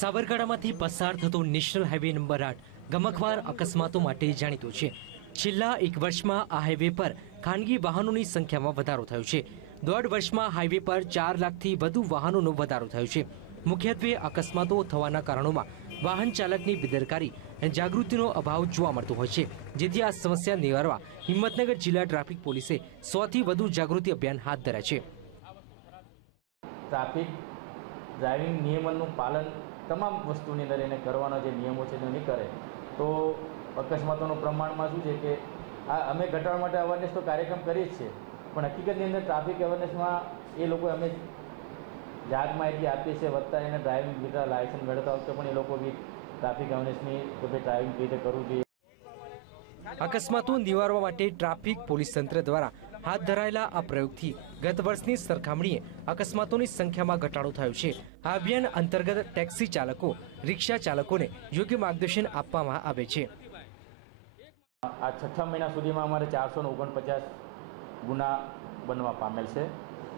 સાબરકાંઠામાંથી પસાર થતો national highway number આઠ ગમખવાર અકસ્માતો માટે જાણીતો છે. છેલ્લા એક વર્ષમાં આ હાઈવે પર ખાનગી વાહનોની સંખ્યામાં વધારો થયો છે. દોઢ વર્ષમાં હાઈવે પર ચાર લાખથી વધુ વાહનોનો વધારો થયો છે. મુખ્યત્વે અકસ્માતો થવાના કારણોમાં વાહન ચાલકની બેદરકારી જાગૃતિનો અભાવ જોવા મળતો હોય છે, જેથી આ સમસ્યા નિવારવા હિંમતનગર જિલ્લા ટ્રાફિક પોલીસે સોથી વધુ જાગૃતિ અભિયાન હાથ ધર્યા છે. ટ્રાફિક ડ્રાઇવિંગ નિયમનનું પાલન તમામ વસ્તુની અંદર એને કરવાના જે નિયમો છે એ નહીં કરે. તો અકસ્માતોનું પ્રમાણમાં શું છે કે, આ અમે ઘટાડવા માટે અવેરનેસ તો કાર્યક્રમ કરીએ જ છીએ પણ હકીકતની અંદર ટ્રાફિક અવેરનેસમાં એ લોકો અમે જાગ માહિતી આપીએ છીએ વધતા એને ડ્રાઇવિંગ લીધા લાયસન્સ મેળવતા વખતે પણ એ લોકો બી ટ્રાફિક અવેરનેસની કે ડ્રાઇવિંગ રીતે કરવું જોઈએ. અકસ્માતો નિવારવા માટે ટ્રાફિક પોલીસ તંત્ર દ્વારા હાથ ધરાયેલા આ પ્રયોગથી ગત વર્ષની સરખામણીએ અકસ્માતોની સંખ્યામાં ઘટાડો થયો છે. આ અભિયાન અંતર્ગત ટેક્સી ચાલકો, રિક્ષા ચાલકોને યોગ્ય માર્ગદર્શન આપવામાં આવે છે. આ છ મહિના સુધીમાં અમારે ચારસો ઓગણપચાસ ગુના બનવા પામેલ છે.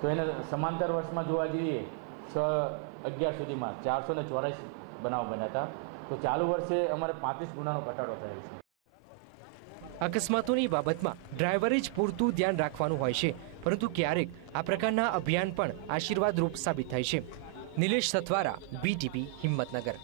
તો એને સમાંતર વર્ષમાં જોવા જઈએ, છ અગિયાર સુધીમાં ચારસો ને ચોરાસી બનાવ બન્યા હતા. તો ચાલુ વર્ષે અમારે પાંત્રીસ ગુનાનો ઘટાડો થયેલ છે. અકસ્માતોની બાબતમાં ડ્રાઈવરે જ પૂરતું ધ્યાન રાખવાનું હોય છે. પરંતુ ક્યારેક આ પ્રકારના અભિયાન પણ આશીર્વાદરૂપ સાબિત થાય છે. નિલેશ સથવારા બીટીપી હિંમતનગર.